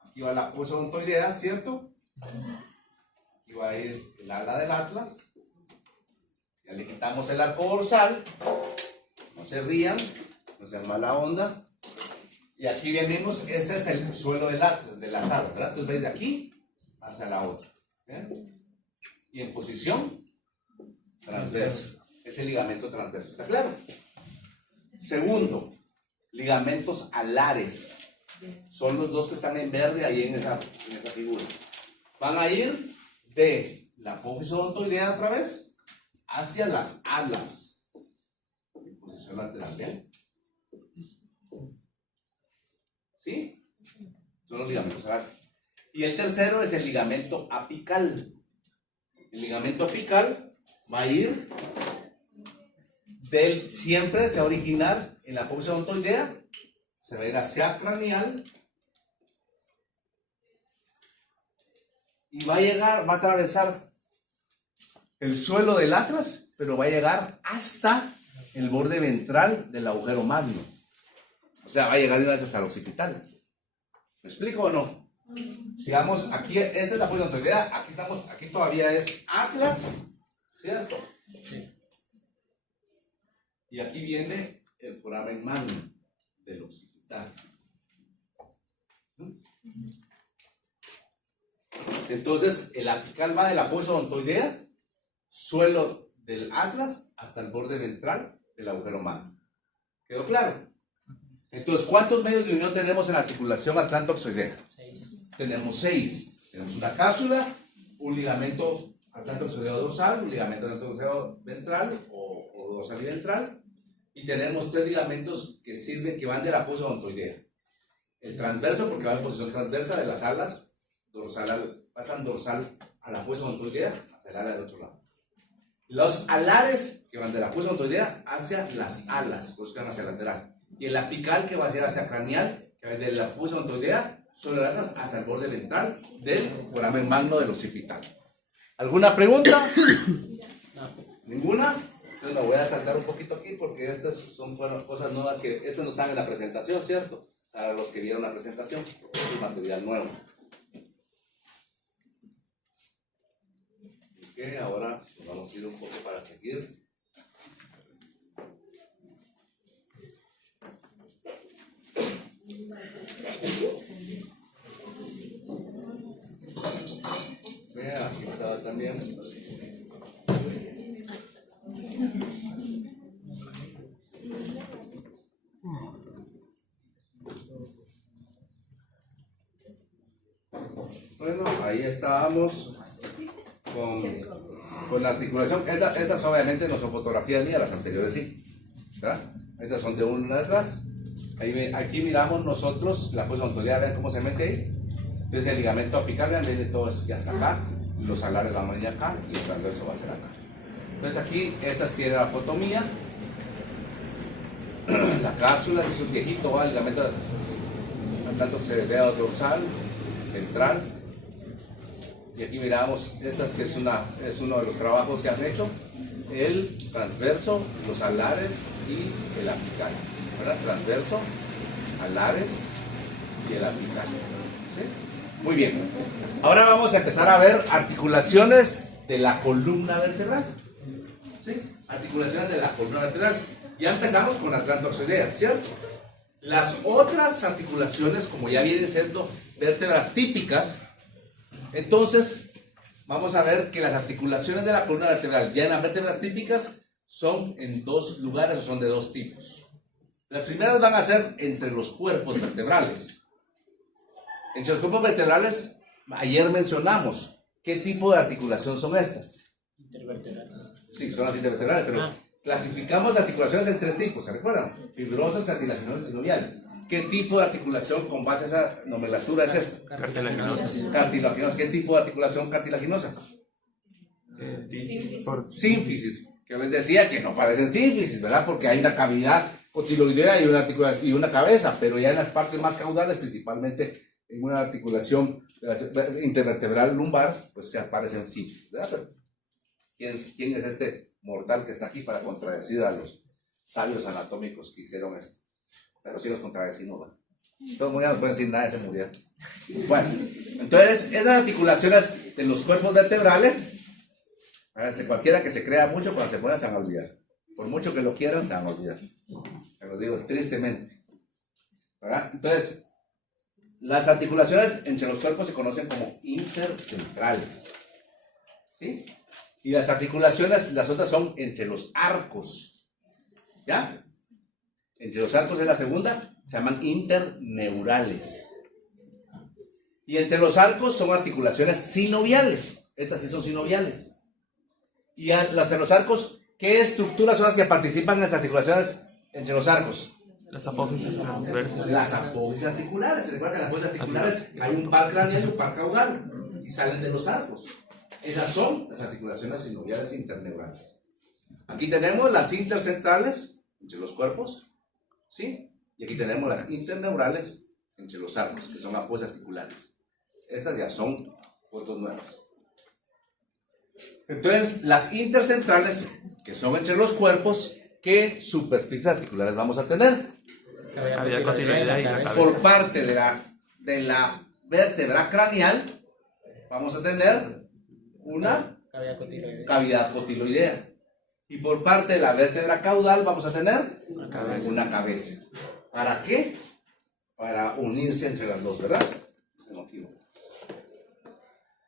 aquí va la apófisis odontoidea, ¿cierto? Aquí va a ir el ala del atlas. Ya le quitamos el arco dorsal, no se rían, no sean mala onda. Y aquí venimos, ese es el suelo de las alas, ¿verdad? Entonces veis de aquí hacia la otra. ¿Bien? Y en posición transversa. Es el ligamento transverso, ¿está claro? Segundo, ligamentos alares. Son los dos que están en verde ahí en esa figura. Van a ir de la apófisis odontoidea otra vez hacia las alas. En posición lateral, ¿bien? ¿Sí? Son los ligamentos alares. Y el tercero es el ligamento apical. El ligamento apical va a ir siempre se va a originar en la apófisis odontoidea, se va a ir hacia craneal y va a atravesar el suelo del atlas, pero va a llegar hasta el borde ventral del agujero magno. O sea, va a llegar de una vez hasta el occipital. ¿Me explico o no? Digamos, aquí, esta es la apófisis odontoidea, aquí todavía es atlas, ¿cierto? Sí. Y aquí viene el foramen magno del occipital. Entonces, el apical va de la apófisis odontoidea, suelo del atlas, hasta el borde ventral del agujero magno. ¿Quedó claro? Entonces, ¿cuántos medios de unión tenemos en la articulación atlantoxoidea? 6. Tenemos 6. Tenemos una cápsula, un ligamento atlantoxoideo dorsal, un ligamento atlantoxoideo ventral o dorsal y ventral. Y tenemos 3 ligamentos que van de la apófisis odontoidea. El transverso, porque va en posición transversa de las alas, pasan dorsal a la apófisis odontoidea, hacia el ala del otro lado. Los alares, que van de la apófisis odontoidea hacia las alas, buscan hacia el lateral. y el apical que va a ser hacia craneal, que va de la fosa ontoidea sobre las ratas hasta el borde ventral del foramen magno del occipital. ¿Alguna pregunta? ¿Ninguna? Entonces me voy a saltar un poquito aquí porque estas fueron cosas nuevas que estas no están en la presentación, ¿cierto? Para los que vieron la presentación, es material nuevo. Ok, ahora nos vamos a ir un poco para seguir. Mira, aquí estaba también. Bueno, ahí estábamos con la articulación. Estas obviamente no son fotografías mías, las anteriores sí, ¿verdad? Estas son de una atrás. Aquí miramos nosotros la fosa ontoidea, vean cómo se mete ahí. Entonces el ligamento apical, vean, viene todo ya hasta acá, y los alares van a venir acá, y el transverso va a ser acá. Entonces aquí, esta sí era la foto mía. La cápsula, si es un viejito, ¿va? El ligamento tanto se vea dorsal, central. Y aquí miramos, esta sí es uno de los trabajos que han hecho, el transverso, los alares y el apical, ¿verdad? Transverso, alares y el apical. ¿Sí? Muy bien. Ahora vamos a empezar a ver articulaciones de la columna vertebral. ¿Sí? Articulaciones de la columna vertebral. Ya empezamos con la atlantoxoidea, ¿cierto? Las otras articulaciones, como ya vienen siendo vértebras típicas, entonces vamos a ver que las articulaciones de la columna vertebral ya en las vértebras típicas son en dos lugares o son de dos tipos. Las primeras van a ser entre los cuerpos vertebrales. Entre los cuerpos vertebrales, ayer mencionamos qué tipo de articulación son estas. Intervertebrales. Sí, son las intervertebrales, pero clasificamos articulaciones en tres tipos, ¿se recuerdan? Fibrosas, cartilaginosas y sinoviales. ¿Qué tipo de articulación con base a esa nomenclatura es esta? Cartilaginosa. Cartilaginosa. ¿Qué tipo de articulación cartilaginosa? Sínfisis. Que les decía que no parecen sínfisis, ¿verdad? Porque hay una cavidad cotiloidea y una cabeza, pero ya en las partes más caudales, principalmente en una articulación intervertebral lumbar, pues se aparecen sínfisis, ¿verdad? Pero, ¿quién es este mortal que está aquí para contradecir a los sabios anatómicos que hicieron esto? Pero sí los contradecimos, ¿verdad? Todos ya no pueden decir nada, se murieron. Bueno, entonces esas articulaciones de los cuerpos vertebrales, cualquiera que se crea mucho, cuando se muera se van a olvidar. Por mucho que lo quieran, se van a olvidar. Te lo digo tristemente, ¿verdad? Entonces, las articulaciones entre los cuerpos se conocen como intercentrales, ¿sí? Y las articulaciones, las otras son entre los arcos, ¿ya? Entre los arcos de la segunda se llaman interneurales. Y entre los arcos son articulaciones sinoviales. Estas sí son sinoviales. Y las de los arcos, ¿qué estructuras son las que participan en las articulaciones entre los arcos? Las apófisis transversales. Las apófisis articulares. Se recuerda que en las apófisis articulares hay un par craneal y un par caudal. Y salen de los arcos. Esas son las articulaciones sinoviales interneurales. Aquí tenemos las intercentrales entre los cuerpos, ¿sí? Y aquí tenemos las interneurales entre los arcos, que son apófisis articulares. Estas ya son fotos nuevas. Entonces, las intercentrales, que son entre los cuerpos, ¿qué superficies articulares vamos a tener? Cavidad cotiloidea y la cabeza. Por parte de la vértebra craneal, vamos a tener una cavidad cotiloidea. Y por parte de la vértebra caudal, vamos a tener una cabeza. ¿Para qué? Para unirse entre las dos, ¿verdad?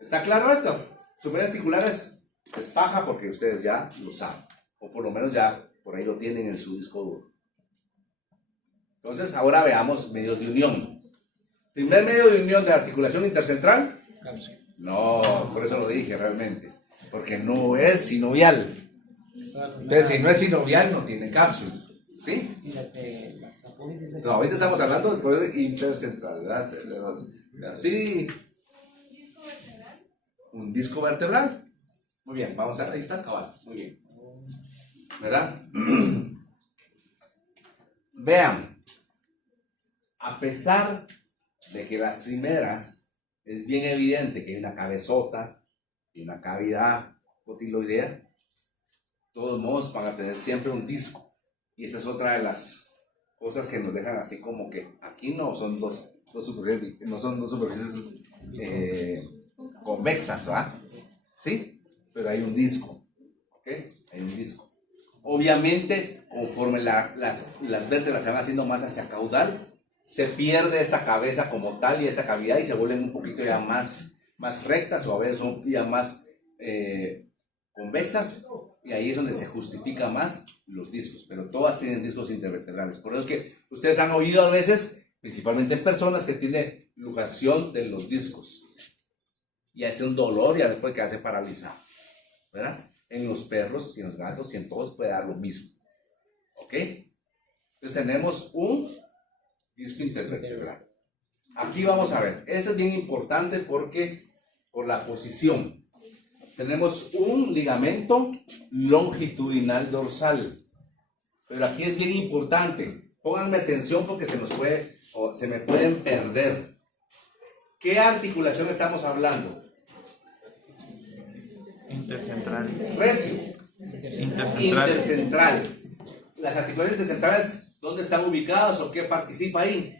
¿Está claro esto? Superficies articulares es paja porque ustedes ya lo saben. O por lo menos ya por ahí lo tienen en su disco duro. Entonces, ahora veamos medios de unión. Primer medio de unión de la articulación intercentral. No, por eso lo dije realmente. Porque no es sinovial. Entonces, si no es sinovial, no tiene cápsula. ¿Sí? No, ahorita estamos hablando del poder intercentral, ¿verdad? Así. Un disco vertebral. Muy bien, vamos a ver, ahí está, cabal. Muy bien. ¿Verdad? Vean, A pesar de que las primeras es bien evidente que hay una cabezota y una cavidad cotiloidea, de todos modos van a tener siempre un disco. Y esta es otra de las cosas que nos dejan así como que aquí no son dos superficies convexas, ¿va? ¿Sí? Pero hay un disco, ¿ok? Hay un disco. Obviamente, conforme las vértebras se van haciendo más hacia caudal, se pierde esta cabeza como tal y esta cavidad y se vuelven un poquito ya más rectas o a veces son ya más convexas, y ahí es donde se justifica más los discos, pero todas tienen discos intervertebrales. Por eso es que ustedes han oído a veces, principalmente en personas que tienen luxación de los discos y hace un dolor y a veces puede quedarse paralizado, ¿verdad? En los perros y en los gatos y en todos puede dar lo mismo, ¿ok? Entonces tenemos un disco intervertebral. Aquí vamos a ver, esto es bien importante porque por la posición tenemos un ligamento longitudinal dorsal, pero aquí es bien importante, pónganme atención porque se me pueden perder. ¿Qué articulación estamos hablando? Intercentral. Recio. Intercentral. Intercentral. Las articulaciones intercentrales, ¿dónde están ubicadas o qué participa ahí?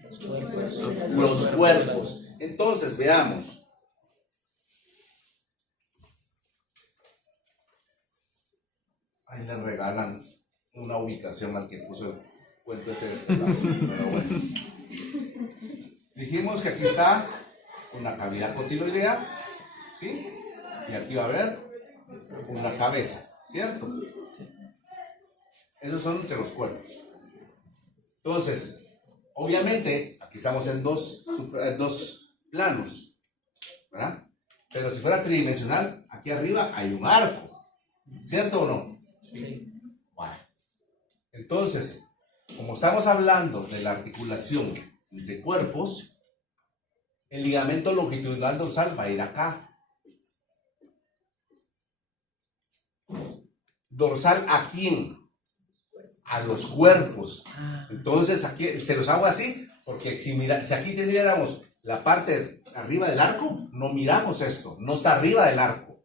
Los cuerpos. Entonces, veamos. Ahí le regalan una ubicación al que puso el cuento de este lado. Pero bueno. Dijimos que aquí está una cavidad cotiloidea, ¿sí? Y aquí va a haber una cabeza, ¿cierto? Esos son entre los cuerpos. Entonces, obviamente, aquí estamos en dos planos, ¿verdad? Pero si fuera tridimensional, aquí arriba hay un arco, ¿cierto o no? Sí. Bueno. Entonces, como estamos hablando de la articulación de cuerpos, el ligamento longitudinal dorsal va a ir acá. ¿Dorsal a quién? A los cuerpos. Entonces aquí se los hago así porque si aquí tuviéramos la parte arriba del arco, no miramos esto, no está arriba del arco.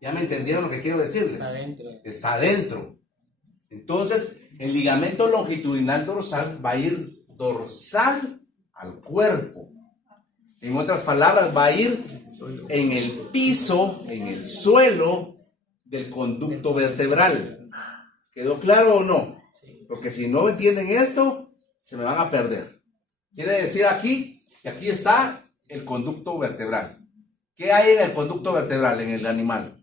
¿Ya me entendieron lo que quiero decirles? Está adentro. Está adentro. Entonces el ligamento longitudinal dorsal va a ir dorsal al cuerpo. En otras palabras, va a ir en el piso, en el suelo del conducto vertebral. ¿Quedó claro o no? Porque si no entienden esto, se me van a perder. Quiere decir aquí que aquí está el conducto vertebral. ¿Qué hay en el conducto vertebral, en el animal?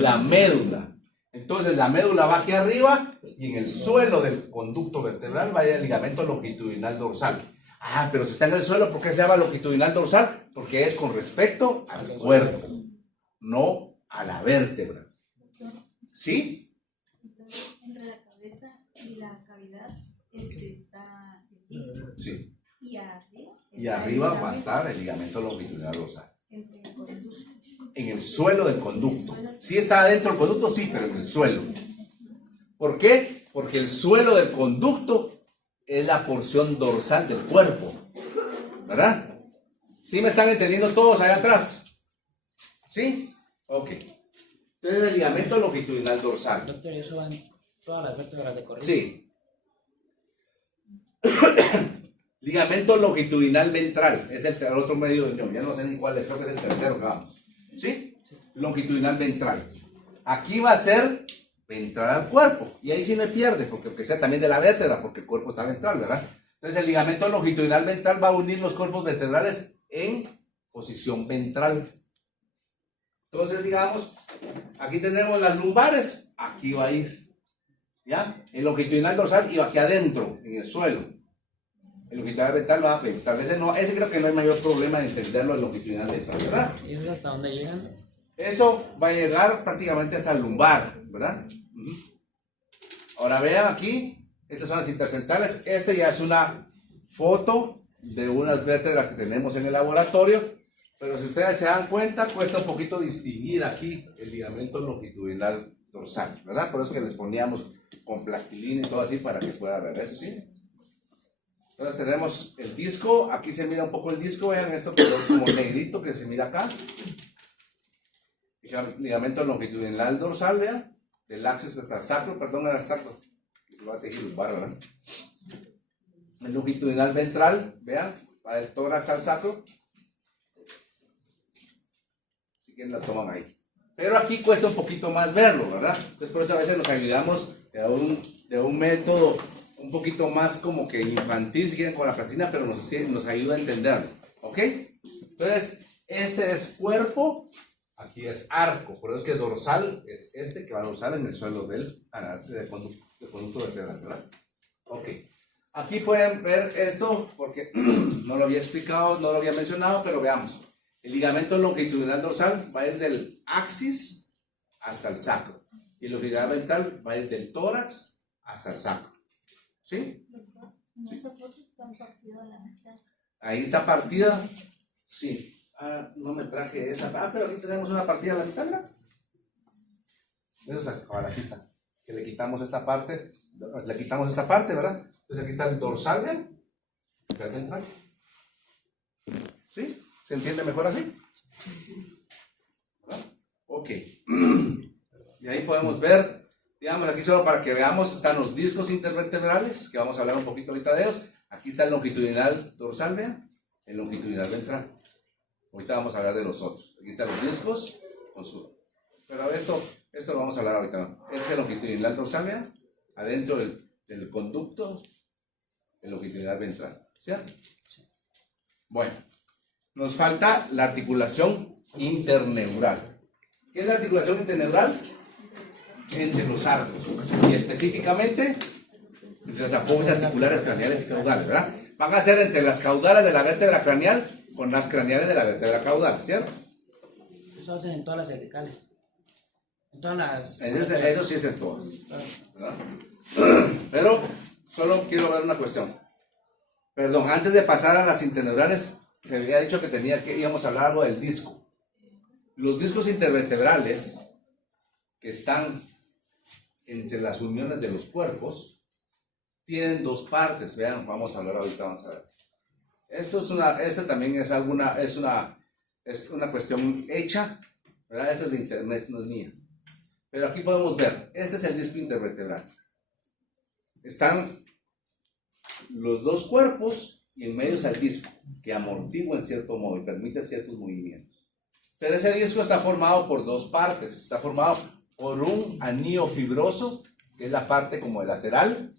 La médula. Entonces la médula va aquí arriba y en el suelo del conducto vertebral va a ir el ligamento longitudinal dorsal. Ah, pero si está en el suelo, ¿por qué se llama longitudinal dorsal? Porque es con respecto al cuerpo, no a la vértebra. ¿Sí? Entonces, entre la cabeza y la cavidad está el piso. Sí. Y arriba. Y arriba va a estar el ligamento longitudinal dorsal. Entre el conducto. En el suelo del conducto. Sí está adentro del conducto, sí, pero en el suelo. ¿Por qué? Porque el suelo del conducto es la porción dorsal del cuerpo. ¿Verdad? ¿Sí me están entendiendo todos allá atrás? ¿Sí? Ok. Entonces el ligamento longitudinal dorsal. Doctor, ¿eso van todas las vértebras de corrido? Sí. Ligamento longitudinal ventral. Es el otro medio de unión. Ya no sé ni cuál es, creo que es el tercero que vamos. ¿Sí? Longitudinal ventral. Aquí va a ser ventral al cuerpo. Y ahí sí me pierde, porque aunque sea también de la vértebra, porque el cuerpo está ventral, ¿verdad? Entonces el ligamento longitudinal ventral va a unir los cuerpos vertebrales en posición ventral. Entonces, digamos, aquí tenemos las lumbares, aquí va a ir, ¿ya? El longitudinal dorsal iba aquí adentro, en el suelo. El longitudinal ventral va a ventral. Ese creo que no hay mayor problema de entenderlo, el longitudinal ventral, ¿verdad? ¿Y eso hasta dónde llegan? Eso va a llegar prácticamente hasta el lumbar, ¿verdad? Ahora vean aquí, estas son las intercentrales. Este ya es una foto de unas vértebras que tenemos en el laboratorio. Pero si ustedes se dan cuenta, cuesta un poquito distinguir aquí el ligamento longitudinal dorsal, ¿verdad? Por eso que les poníamos con plastilina y todo así para que pueda ver eso, ¿sí? Entonces tenemos el disco, aquí se mira un poco el disco, vean esto que es como negrito que se mira acá. Ligamento longitudinal dorsal, vean, del axis hasta el sacro, perdón, era el sacro. Lo va a tejer el bar, ¿verdad? El longitudinal ventral, vean, va del tórax al sacro. Si quieren la toman ahí. Pero aquí cuesta un poquito más verlo, ¿verdad? Entonces por eso a veces nos ayudamos de un método un poquito más como que infantil, si quieren, con la plasticina, pero nos ayuda a entenderlo, ¿ok? Entonces, este es cuerpo, aquí es arco, por eso es que dorsal es este que va dorsal en el suelo del conducto vertebral, ¿verdad? Ok. Aquí pueden ver esto, porque no lo había explicado, no lo había mencionado, pero veamos. El ligamento longitudinal dorsal va desde el axis hasta el sacro. Y el longitudinal ventral va desde el tórax hasta el sacro. ¿Sí? En esa foto está partida la mitad. Ahí está partida. Sí. No me traje esa. Pero aquí tenemos una partida a la mitad, ¿verdad? Eso es ahora sí está. Que le quitamos esta parte. Le quitamos esta parte, ¿verdad? Entonces aquí está el dorsal, ¿bien? El ventral. ¿Sí? ¿Se entiende mejor así? ¿Verdad? Ok. Y ahí podemos ver. Digamos, aquí solo para que veamos, están los discos intervertebrales, que vamos a hablar un poquito ahorita de ellos. Aquí está el longitudinal dorsal, vean, el longitudinal ventral. Ahorita vamos a hablar de los otros. Aquí están los discos con su... Pero esto lo vamos a hablar ahorita, ¿no? Este es el longitudinal dorsal, vean, adentro del conducto, el longitudinal ventral. ¿Cierto? Bueno, nos falta la articulación interneural. ¿Qué es la articulación interneural? Entre los arcos y específicamente entre las apófisis articulares craneales y caudales, ¿verdad? Van a ser entre las caudales de la vértebra craneal con las craneales de la vértebra caudal, ¿cierto? Eso hacen en todas las cervicales. En todas las... Eso sí es en todas, ¿verdad? Pero solo quiero ver una cuestión. Perdón, antes de pasar a las interneurales, se había dicho que íbamos a hablar algo del disco. Los discos intervertebrales que están entre las uniones de los cuerpos tienen dos partes. Vean, vamos a hablar ahorita, vamos a ver. Esta también es una cuestión hecha, ¿verdad? Esta es de internet, no es mía. Pero aquí podemos ver, este es el disco intervertebral. Están los dos cuerpos y en medio está el disco, que amortigua en cierto modo y permite ciertos movimientos. Pero ese disco está formado por dos partes. Está formado por un anillo fibroso, que es la parte como lateral,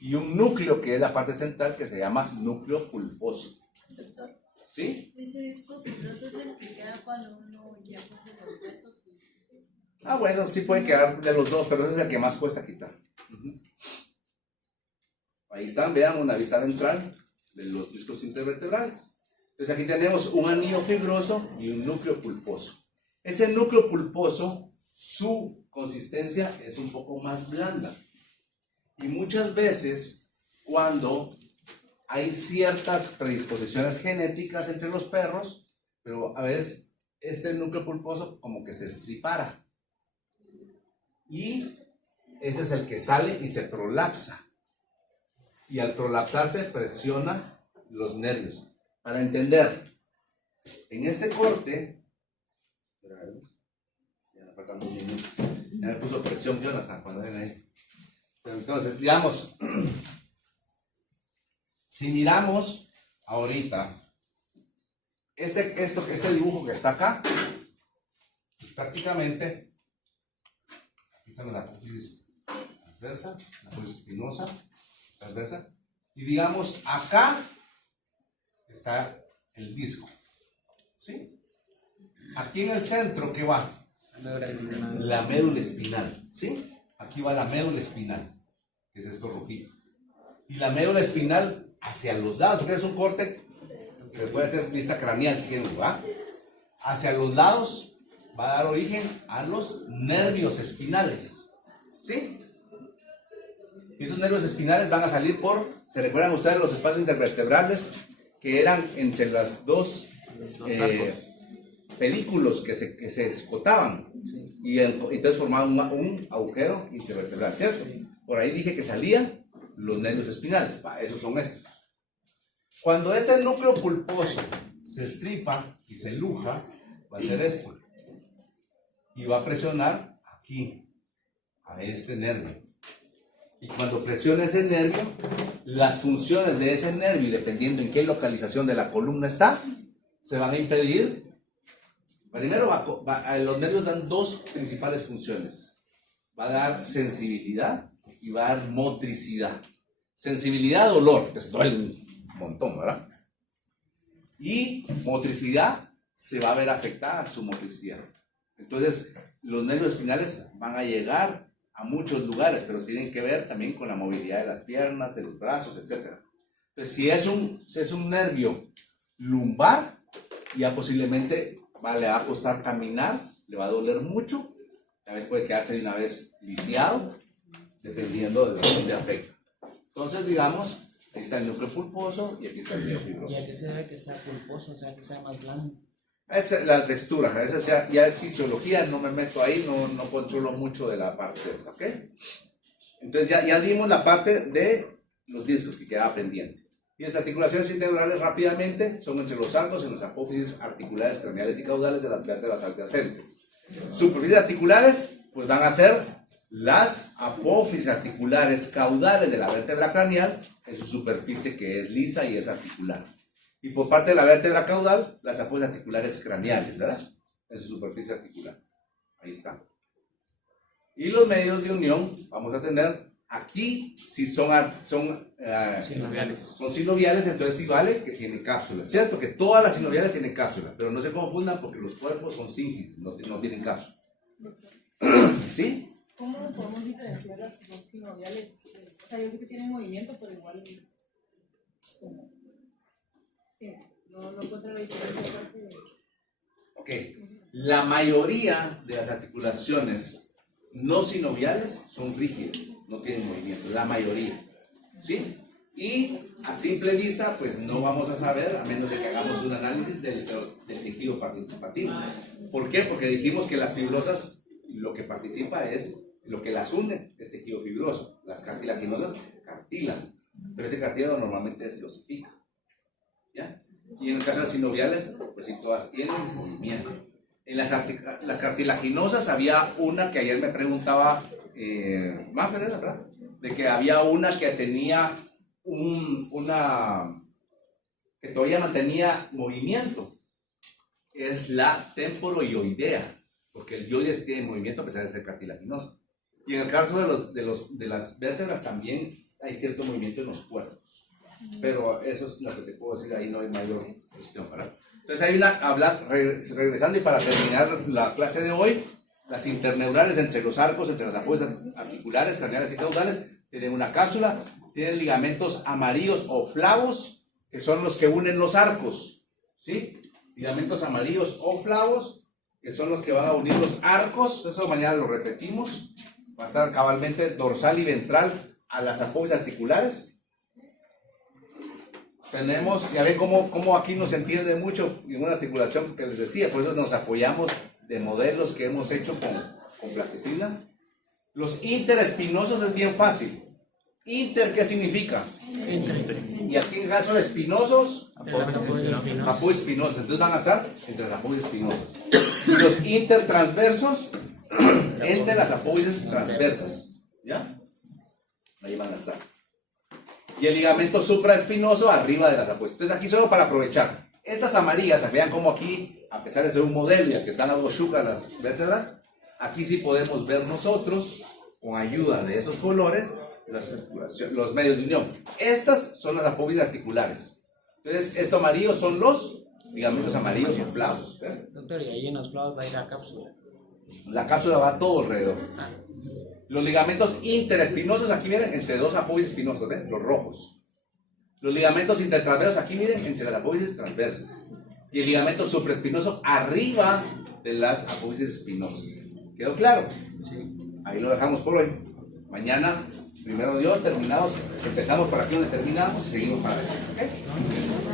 y un núcleo, que es la parte central, que se llama núcleo pulposo. Doctor, ¿Sí? ese disco fibroso es el que queda cuando uno ya pasa los huesos. Bueno, sí pueden quedar de los dos, pero ese es el que más cuesta quitar. Ahí están, vean, una vista ventral de los discos intervertebrales. Entonces aquí tenemos un anillo fibroso y un núcleo pulposo. Ese núcleo pulposo, su consistencia es un poco más blanda. Y muchas veces, cuando hay ciertas predisposiciones genéticas entre los perros, pero a veces este núcleo pulposo como que se estripara. Y ese es el que sale y se prolapsa. Y al prolapsarse presiona los nervios. Para entender, en este corte, ya me faltan un minuto, ya me puso presión Jonathan cuando ven ahí. Pero entonces, digamos, si miramos ahorita, este dibujo que está acá, prácticamente, aquí están las apófisis transversa, la apófisis espinosa, transversa, y digamos, acá está el disco, ¿sí? Aquí en el centro, ¿qué va? La médula espinal, ¿sí? Aquí va la médula espinal, que es esto rojito. Y la médula espinal hacia los lados, porque es un corte que puede ser vista craneal, si quieren, ¿va? Hacia los lados va a dar origen a los nervios espinales, ¿sí? Y estos nervios espinales van a salir por, ¿se recuerdan ustedes los espacios intervertebrales que eran entre las dos pedículos que se escotaban? Y entonces formaban un agujero intervertebral, ¿cierto? Por ahí dije que salían los nervios espinales, esos son estos, Cuando este núcleo pulposo se estripa y se luja, va a hacer esto. Y va a presionar aquí, a este nervio. Y cuando presiona ese nervio, las funciones de ese nervio, dependiendo en qué localización de la columna está, se van a impedir. Primero, los nervios dan dos principales funciones. Va a dar sensibilidad y va a dar motricidad. Sensibilidad, dolor, te duele un montón, ¿verdad? Y motricidad, se va a ver afectada su motricidad. Entonces, los nervios espinales van a llegar a muchos lugares, pero tienen que ver también con la movilidad de las piernas, de los brazos, etc. Entonces, si es un nervio lumbar, ya posiblemente le va a costar caminar, le va a doler mucho, a veces puede quedarse de una vez lisiado, dependiendo de dónde afecta. Entonces, digamos, ahí está el núcleo pulposo y aquí está el nervio fibroso. ¿Y a qué se debe que sea pulposo, o sea, que sea más blando? Esa es la textura, esa ya es fisiología, no me meto ahí, no controlo mucho de la parte de esa, ¿ok? Entonces ya dimos la parte de los discos que quedaba pendiente. Y las articulaciones integrales rápidamente son entre los arcos y las apófisis articulares, craneales y caudales de las vértebras adyacentes. Superficies articulares, pues van a ser las apófisis articulares caudales de la vértebra craneal en su superficie que es lisa y es articular. Y por parte de la vértebra caudal, las apófisis articulares craneales, ¿verdad? En su superficie articular. Ahí está. Y los medios de unión, vamos a tener aquí, si son sinoviales, entonces sí vale que tienen cápsulas. Cierto que todas las sinoviales tienen cápsulas, pero no se confundan porque los cuerpos son sínfisis, no tienen cápsula. ¿Sí? ¿Cómo podemos diferenciar las que son sinoviales? O sea, yo sé que tienen movimiento, pero igual no encuentro la diferencia. Ok. La mayoría de las articulaciones no sinoviales son rígidas, no tienen movimiento, la mayoría. ¿Sí? Y a simple vista, pues no vamos a saber, a menos de que hagamos un análisis del tejido participativo. ¿Por qué? Porque dijimos que las fibrosas, lo que participa es, lo que las une es tejido fibroso. Las cartilaginosas cartilan, pero ese cartílago normalmente se osifica. ¿Ya? Y en el caso de las sinoviales, pues sí, todas tienen movimiento. En las cartilaginosas había una que ayer me preguntaba, Maffer, ¿verdad? De que había una que tenía que todavía mantenía movimiento. Es la temporoioidea, porque el ioides tiene movimiento a pesar de ser cartilaginosa. Y en el caso de las vértebras también hay cierto movimiento en los cuerpos. Pero eso es lo que te puedo decir, ahí no hay mayor cuestión, ¿verdad? Entonces hay regresando y para terminar la clase de hoy, las interneurales entre los arcos, entre las apófisis articulares, craneales y caudales, tienen una cápsula, tienen ligamentos amarillos o flavos, que son los que unen los arcos, ¿sí? Ligamentos amarillos o flavos, que son los que van a unir los arcos, eso mañana lo repetimos, va a estar cabalmente dorsal y ventral a las apófisis articulares. Tenemos, ya ven cómo aquí nos entiende mucho en una articulación que les decía, por eso nos apoyamos de modelos que hemos hecho con plasticina. Los interespinosos es bien fácil. Inter, ¿qué significa? Y aquí en caso de espinosos, apófisis espinosas. Entonces van a estar entre las apófisis espinosas. Y los intertransversos, entre las apófisis transversas. ¿Ya? Ahí van a estar. Y el ligamento supraespinoso arriba de las apófisis. Entonces aquí solo para aprovechar. Estas amarillas, vean cómo aquí, a pesar de ser un modelo y a que están algo chucas las vértebras, aquí sí podemos ver nosotros, con ayuda de esos colores, los medios de unión. Estas son las apófisis articulares. Entonces, esto amarillo son los ligamentos amarillos o flavos. ¿Ves? Doctor, y ahí en los flavos va a ir la cápsula. La cápsula va todo alrededor. Los ligamentos interespinosos, aquí miren, entre dos apófisis espinosos, ¿ven? Los rojos. Los ligamentos intertransversos, aquí miren, entre las apófisis transversas. Y el ligamento supraespinoso arriba de las apófisis espinosas. ¿Quedó claro? Sí. Ahí lo dejamos por hoy. Mañana, primero Dios, terminados. Empezamos por aquí donde terminamos y seguimos para allá. ¿Ok?